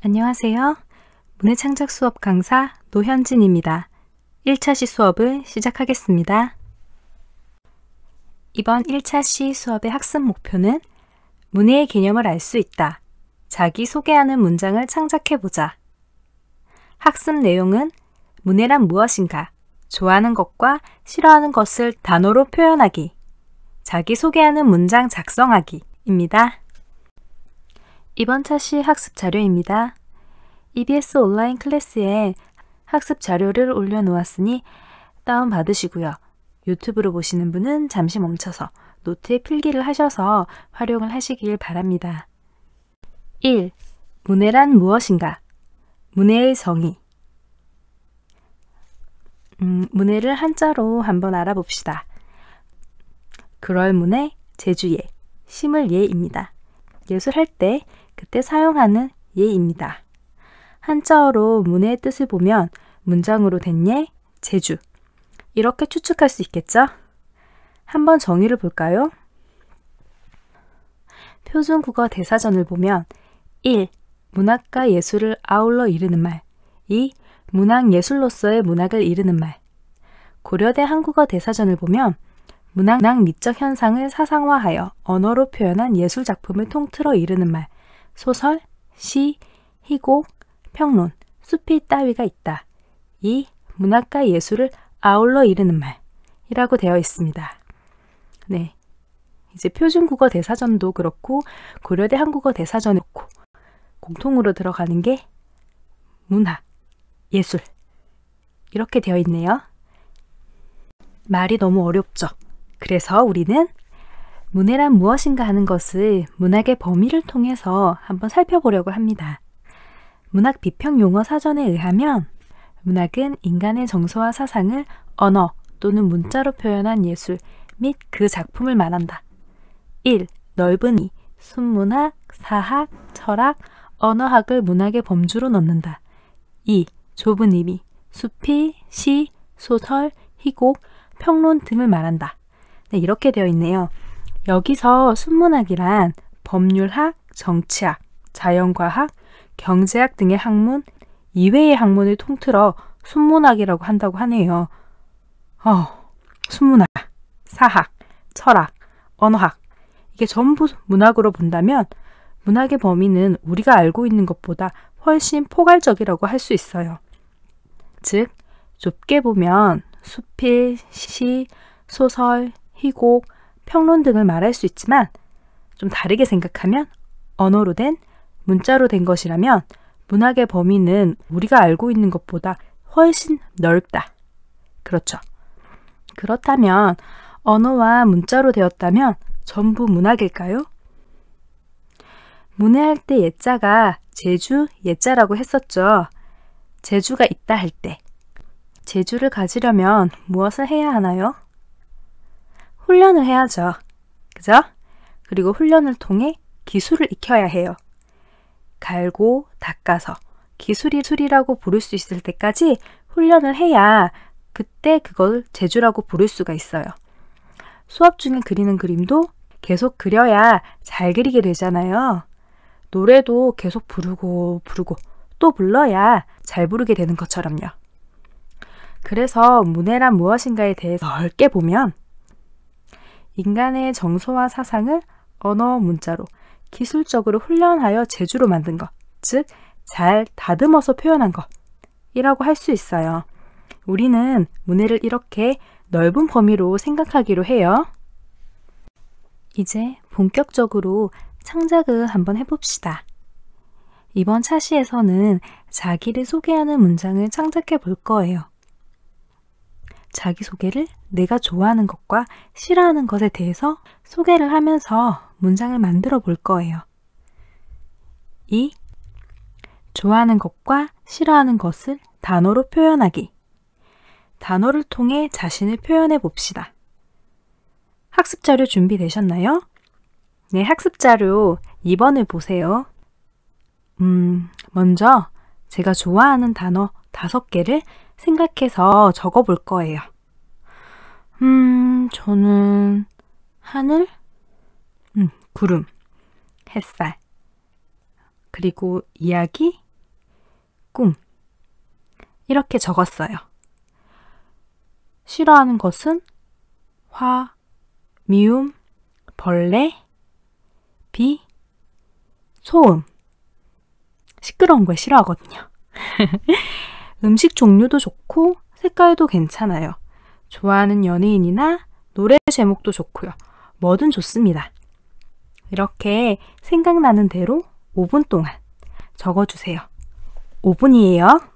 안녕하세요. 문해창작 수업 강사 노현진입니다. 1차 시 수업을 시작하겠습니다. 이번 1차 시 수업의 학습 목표는 문해의 개념을 알 수 있다. 자기 소개하는 문장을 창작해보자. 학습 내용은 문해란 무엇인가, 좋아하는 것과 싫어하는 것을 단어로 표현하기, 자기 소개하는 문장 작성하기입니다. 이번 차시 학습 자료입니다. EBS 온라인 클래스에 학습 자료를 올려놓았으니 다운받으시고요. 유튜브로 보시는 분은 잠시 멈춰서 노트에 필기를 하셔서 활용을 하시길 바랍니다. 1. 문해란 무엇인가? 문해의 정의. 문해를 한자로 한번 알아봅시다. 그럴 문해, 제주예, 심을 예입니다. 예술할 때 그때 사용하는 예입니다. 한자어로 문해의 뜻을 보면 문장으로 된 예, 제주 이렇게 추측할 수 있겠죠? 한번 정의를 볼까요? 표준국어 대사전을 보면 1. 문학과 예술을 아울러 이르는 말 2. 문학 예술로서의 문학을 이르는 말 고려대 한국어 대사전을 보면 문학 미적 현상을 사상화하여 언어로 표현한 예술작품을 통틀어 이르는 말 소설, 시, 희곡, 평론, 수필 따위가 있다. 이 문학과 예술을 아울러 이르는 말이라고 되어 있습니다. 네, 이제 표준국어 대사전도 그렇고 고려대 한국어 대사전도 그렇고 공통으로 들어가는 게 문학, 예술 이렇게 되어 있네요. 말이 너무 어렵죠? 그래서 우리는 문해란 무엇인가 하는 것을 문학의 범위를 통해서 한번 살펴보려고 합니다. 문학 비평 용어 사전에 의하면 문학은 인간의 정서와 사상을 언어 또는 문자로 표현한 예술 및 그 작품을 말한다. 1. 넓은 이, 순문학, 사학, 철학, 언어학을 문학의 범주로 넣는다. 2. 좁은 의미, 수필, 시, 소설, 희곡, 평론 등을 말한다. 네, 이렇게 되어 있네요. 여기서 순문학이란 법률학, 정치학, 자연과학, 경제학 등의 학문 이외의 학문을 통틀어 순문학이라고 한다고 하네요. 순문학, 사학, 철학, 언어학 이게 전부 문학으로 본다면 문학의 범위는 우리가 알고 있는 것보다 훨씬 포괄적이라고 할 수 있어요. 즉, 좁게 보면 수필, 시, 소설, 희곡, 평론 등을 말할 수 있지만 좀 다르게 생각하면 언어로 된, 문자로 된 것이라면 문학의 범위는 우리가 알고 있는 것보다 훨씬 넓다. 그렇죠. 그렇다면 언어와 문자로 되었다면 전부 문학일까요? 문해할 때 예자가 제주, 예자라고 했었죠. 제주가 있다 할 때 제주를 가지려면 무엇을 해야 하나요? 훈련을 해야죠. 그죠? 그리고 훈련을 통해 기술을 익혀야 해요. 갈고 닦아서 기술이라고 부를 수 있을 때까지 훈련을 해야 그때 그걸 제주라고 부를 수가 있어요. 수업 중에 그리는 그림도 계속 그려야 잘 그리게 되잖아요. 노래도 계속 부르고 또 불러야 잘 부르게 되는 것처럼요. 그래서 문해란 무엇인가에 대해서 넓게 보면 인간의 정서와 사상을 언어, 문자로 기술적으로 훈련하여 제주로 만든 것, 즉 잘 다듬어서 표현한 것이라고 할 수 있어요. 우리는 문해를 이렇게 넓은 범위로 생각하기로 해요. 이제 본격적으로 창작을 한번 해봅시다. 이번 차시에서는 자기를 소개하는 문장을 창작해 볼 거예요. 자기소개를 내가 좋아하는 것과 싫어하는 것에 대해서 소개를 하면서 문장을 만들어 볼 거예요. 2. 좋아하는 것과 싫어하는 것을 단어로 표현하기. 단어를 통해 자신을 표현해 봅시다. 학습자료 준비되셨나요? 네, 학습자료 2번을 보세요. 먼저 제가 좋아하는 단어 5개를 생각해서 적어 볼 거예요. 저는 하늘, 구름, 햇살, 그리고 이야기, 꿈 이렇게 적었어요. 싫어하는 것은 화, 미움, 벌레, 비, 소음. 시끄러운 걸 싫어하거든요. 음식 종류도 좋고 색깔도 괜찮아요. 좋아하는 연예인이나 노래 제목도 좋고요. 뭐든 좋습니다. 이렇게 생각나는 대로 5분 동안 적어주세요. 5분이에요.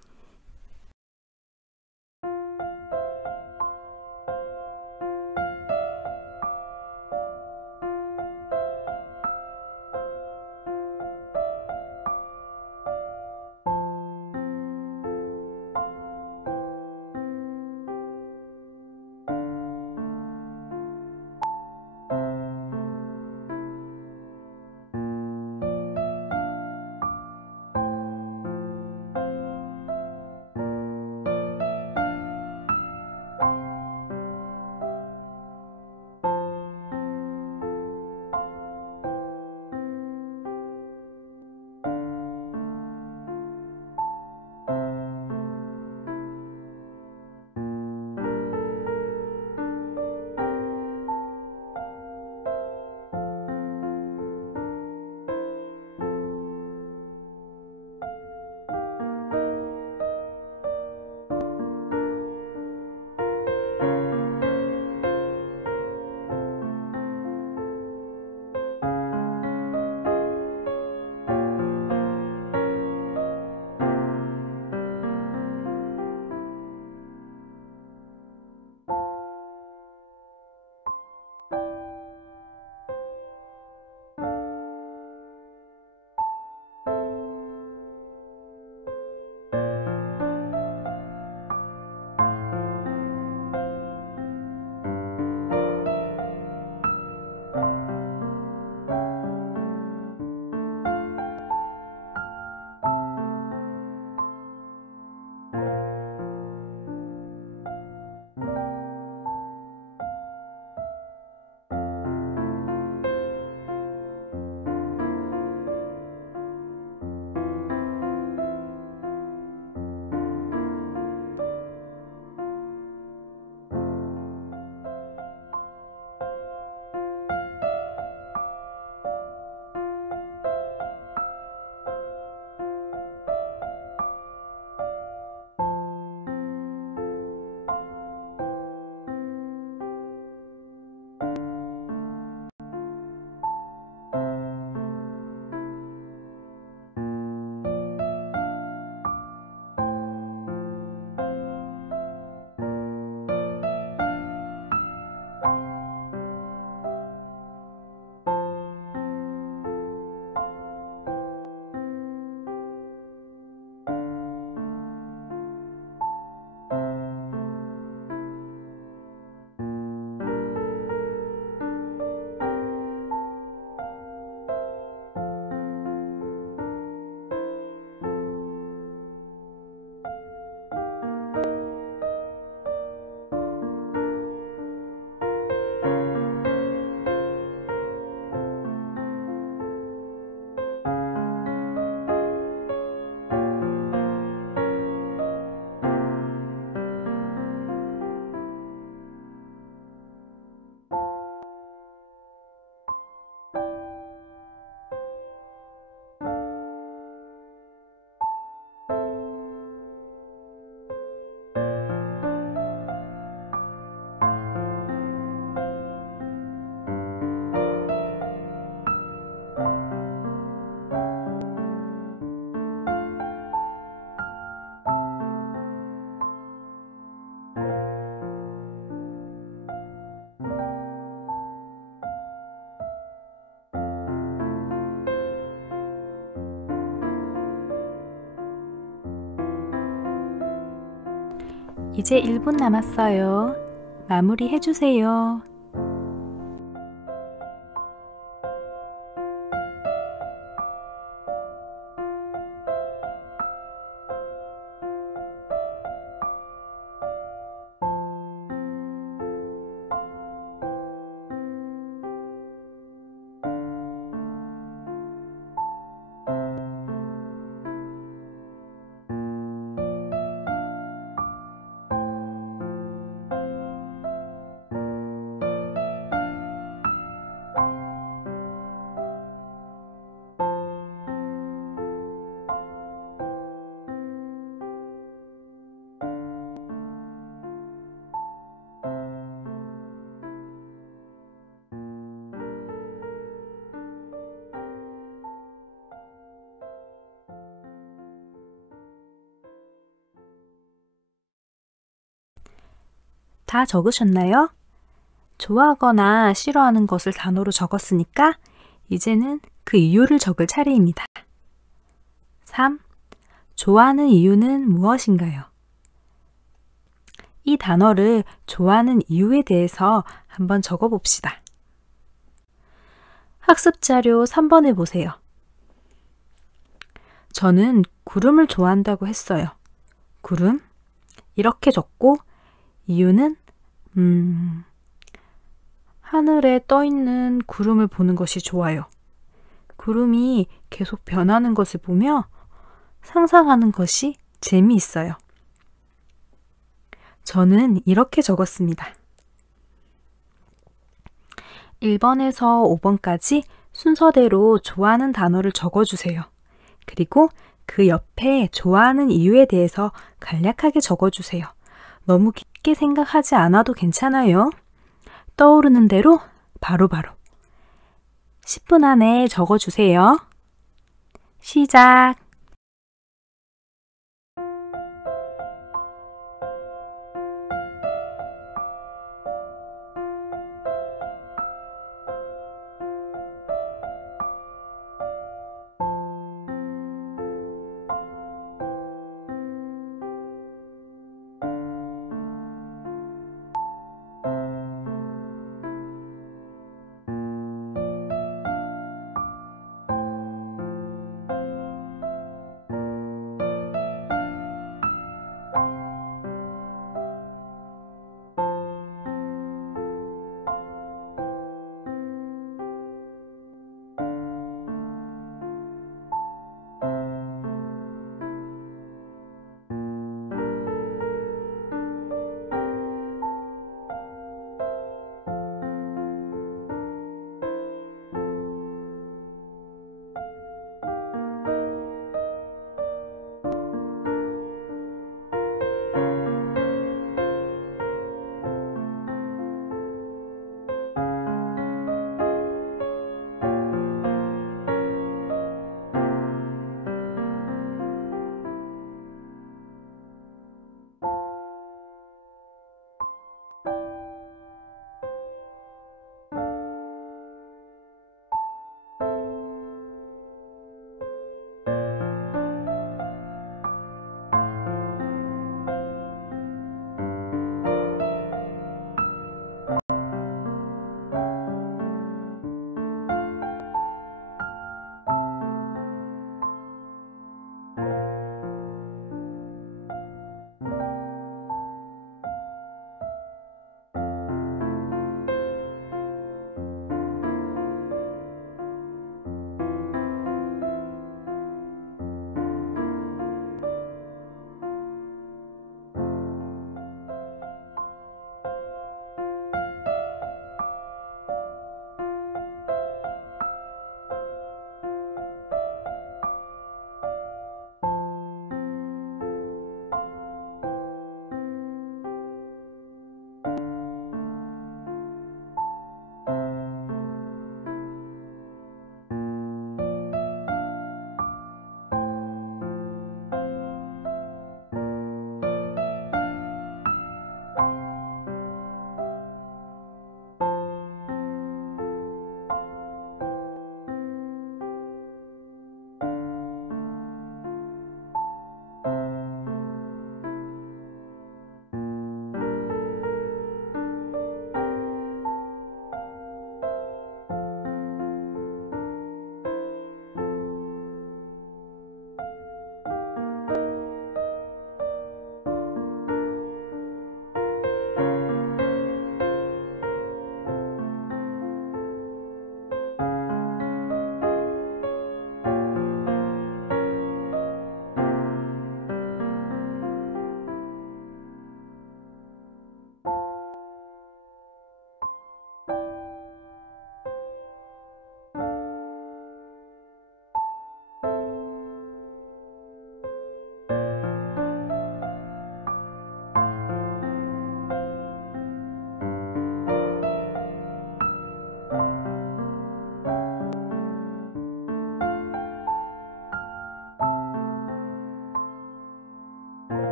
이제 1분 남았어요. 마무리 해주세요. 다 적으셨나요? 좋아하거나 싫어하는 것을 단어로 적었으니까 이제는 그 이유를 적을 차례입니다. 3. 좋아하는 이유는 무엇인가요? 이 단어를 좋아하는 이유에 대해서 한번 적어봅시다. 학습자료 3번에 보세요. 저는 구름을 좋아한다고 했어요. 구름? 이렇게 적고 이유는 하늘에 떠 있는 구름을 보는 것이 좋아요. 구름이 계속 변하는 것을 보며 상상하는 것이 재미있어요. 저는 이렇게 적었습니다. 1번에서 5번까지 순서대로 좋아하는 단어를 적어주세요. 그리고 그 옆에 좋아하는 이유에 대해서 간략하게 적어주세요. 너무 깊게 생각하지 않아도 괜찮아요. 떠오르는 대로 바로바로 10분 안에 적어주세요. 시작!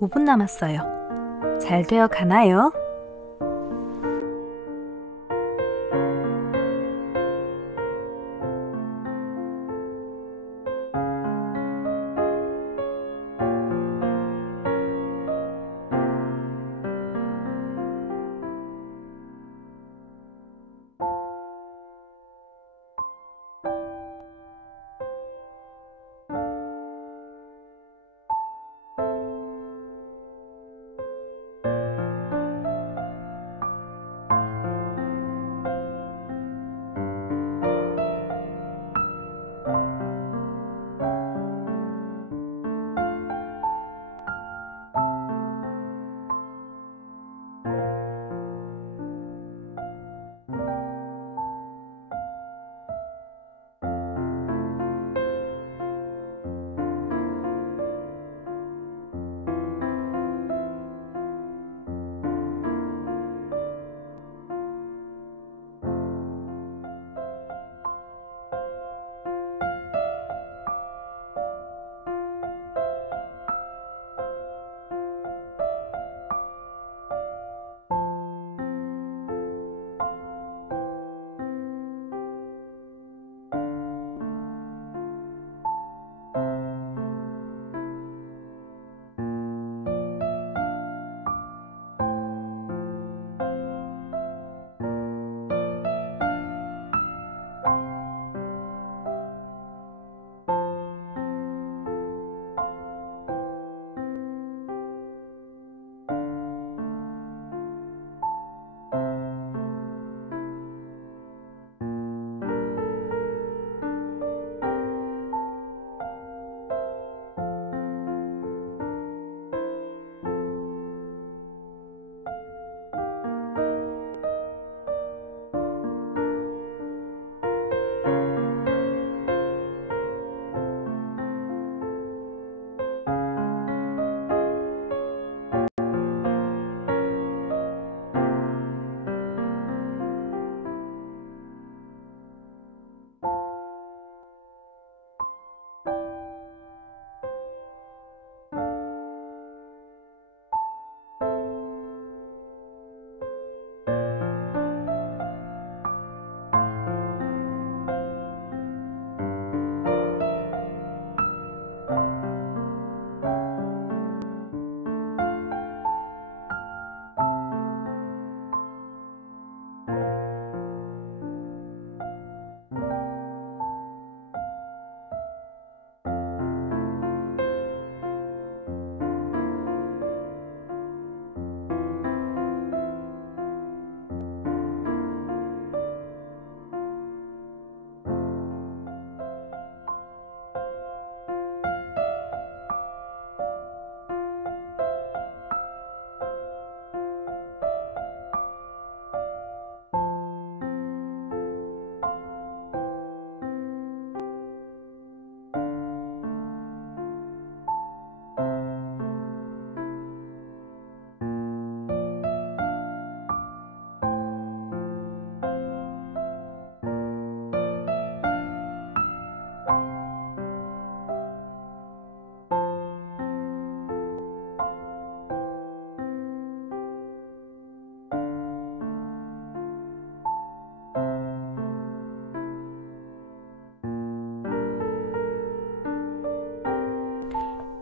5분 남았어요. 잘 되어 가나요?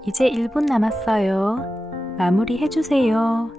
이제 1분 남았어요. 마무리 해주세요.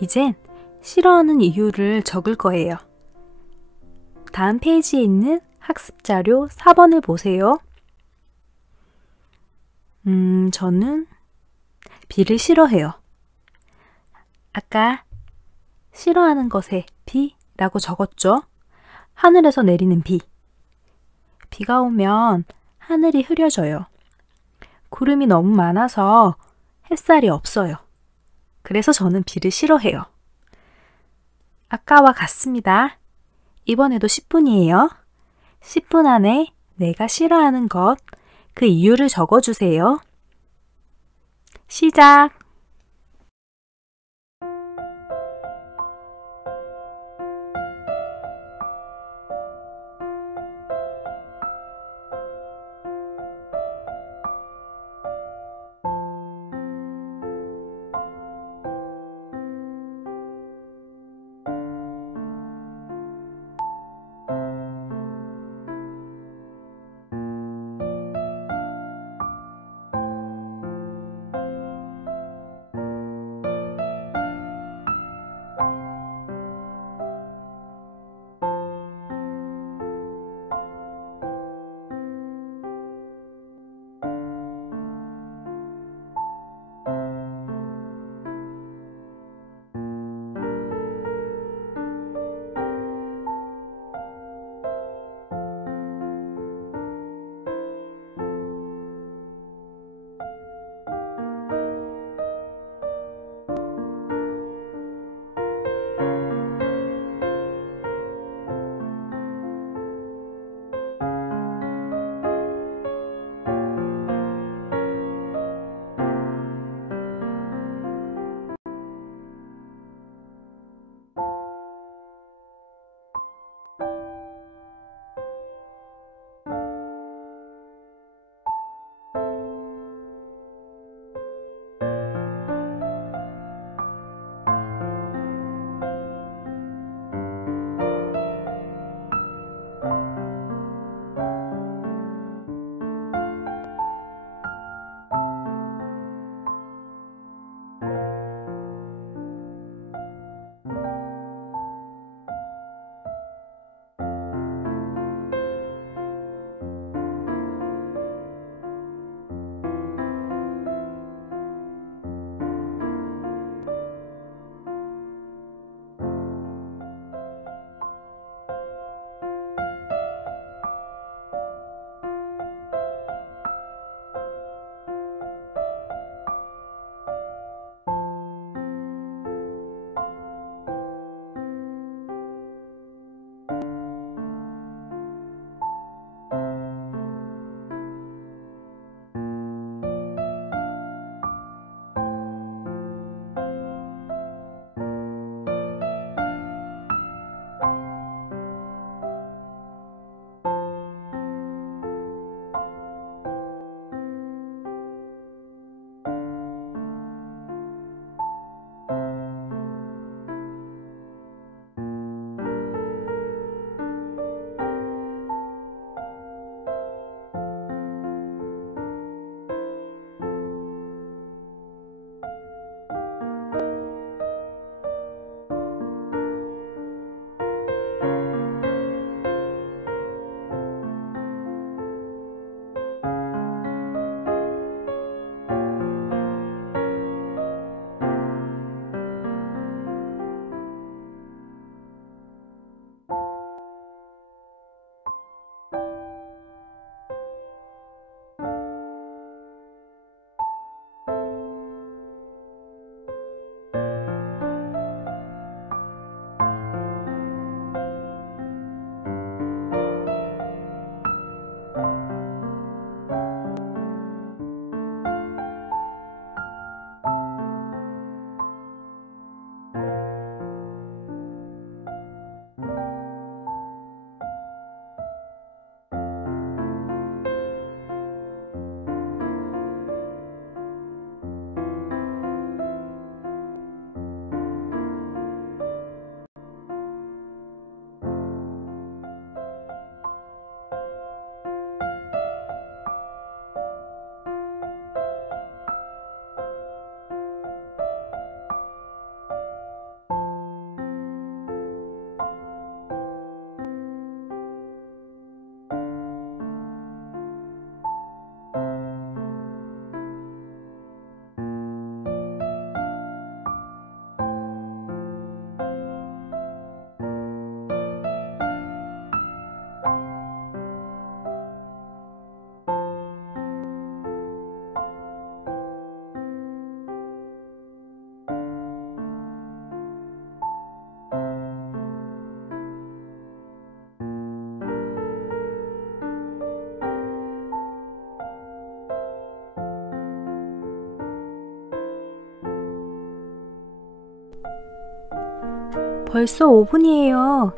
이젠 싫어하는 이유를 적을 거예요. 다음 페이지에 있는 학습자료 4번을 보세요. 저는 비를 싫어해요. 아까 싫어하는 것에 비라고 적었죠? 하늘에서 내리는 비. 비가 오면 하늘이 흐려져요. 구름이 너무 많아서 햇살이 없어요. 그래서 저는 비를 싫어해요. 아까와 같습니다. 이번에도 10분이에요. 10분 안에 내가 싫어하는 것, 그 이유를 적어주세요. 시작! 벌써 5분이에요.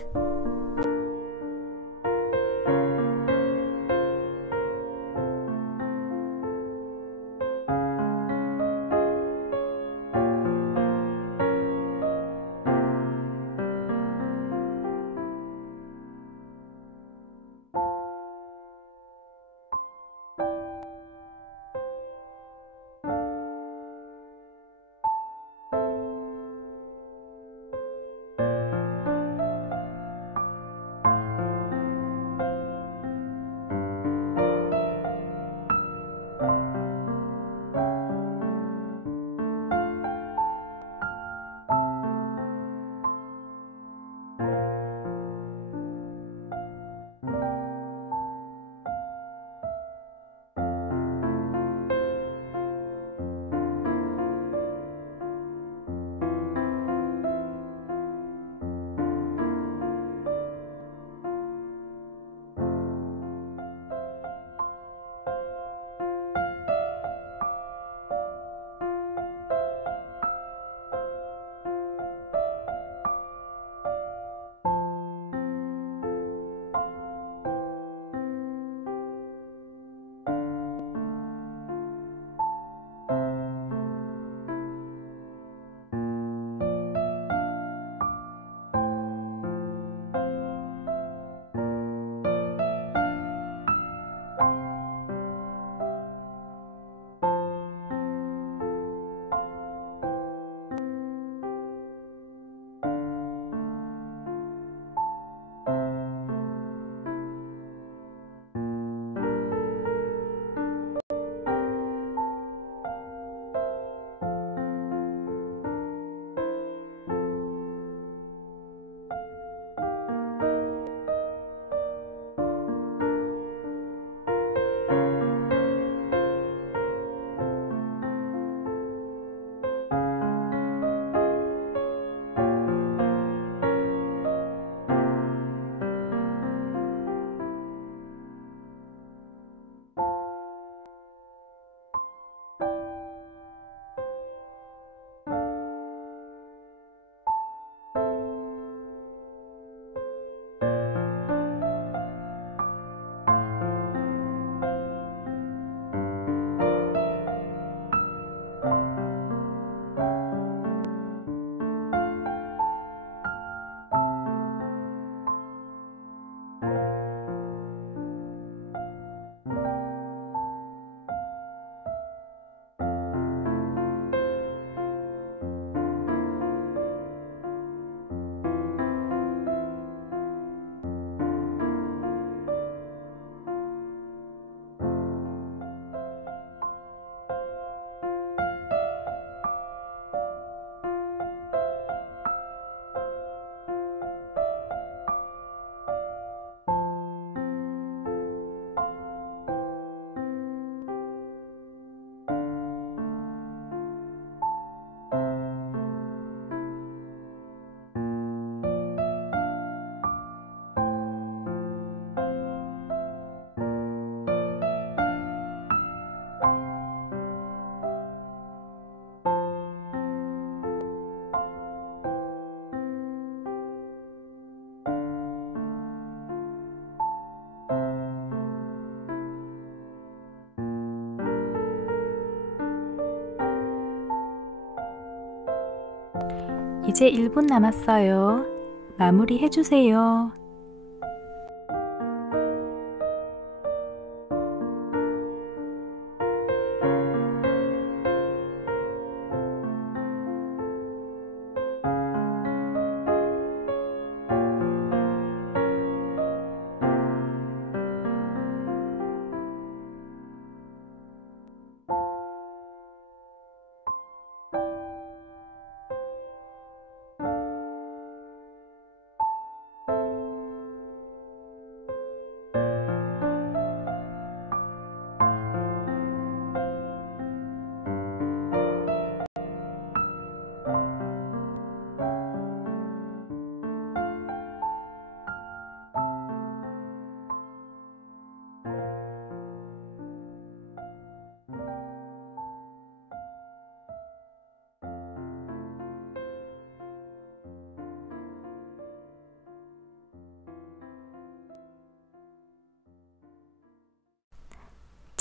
이제 1분 남았어요. 마무리 해주세요.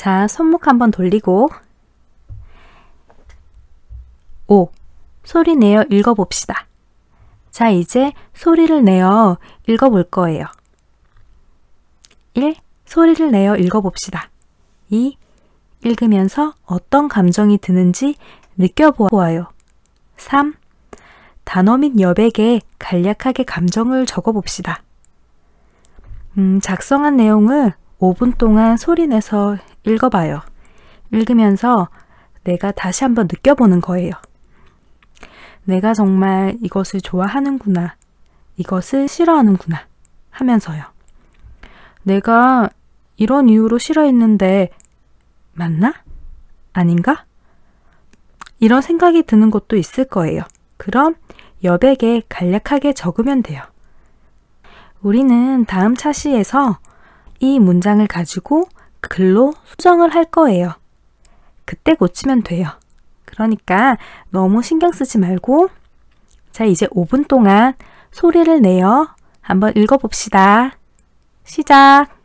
자, 손목 한번 돌리고 5. 소리 내어 읽어봅시다. 자, 이제 소리를 내어 읽어볼 거예요. 1. 소리를 내어 읽어봅시다. 2. 읽으면서 어떤 감정이 드는지 느껴보아요. 3. 단어 및 여백에 간략하게 감정을 적어봅시다. 작성한 내용을 5분 동안 소리내서 읽어봐요. 읽으면서 내가 다시 한번 느껴보는 거예요. 내가 정말 이것을 좋아하는구나, 이것을 싫어하는구나 하면서요. 내가 이런 이유로 싫어했는데 맞나? 아닌가? 이런 생각이 드는 것도 있을 거예요. 그럼 여백에 간략하게 적으면 돼요. 우리는 다음 차시에서 이 문장을 가지고 글로 수정을 할 거예요. 그때 고치면 돼요. 그러니까 너무 신경 쓰지 말고 자, 이제 5분 동안 소리를 내어 한번 읽어봅시다. 시작!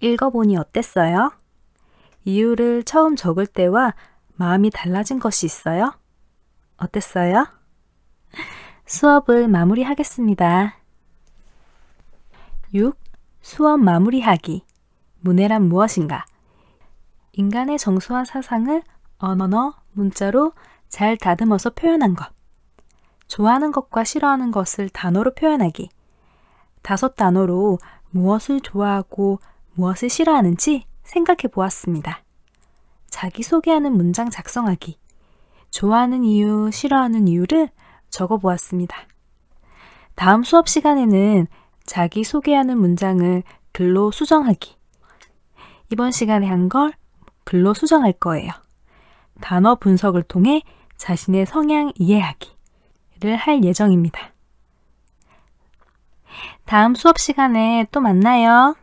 읽어보니 어땠어요? 이유를 처음 적을 때와 마음이 달라진 것이 있어요? 어땠어요? 수업을 마무리하겠습니다. 6. 수업 마무리하기. 문해란 무엇인가? 인간의 정서와 사상을 언어, 문자로 잘 다듬어서 표현한 것. 좋아하는 것과 싫어하는 것을 단어로 표현하기. 5단어로 무엇을 좋아하고 무엇을 싫어하는지 생각해 보았습니다. 자기소개하는 문장 작성하기. 좋아하는 이유, 싫어하는 이유를 적어 보았습니다. 다음 수업 시간에는 자기소개하는 문장을 글로 수정하기. 이번 시간에 한 걸 글로 수정할 거예요. 단어 분석을 통해 자신의 성향 이해하기를 할 예정입니다. 다음 수업 시간에 또 만나요.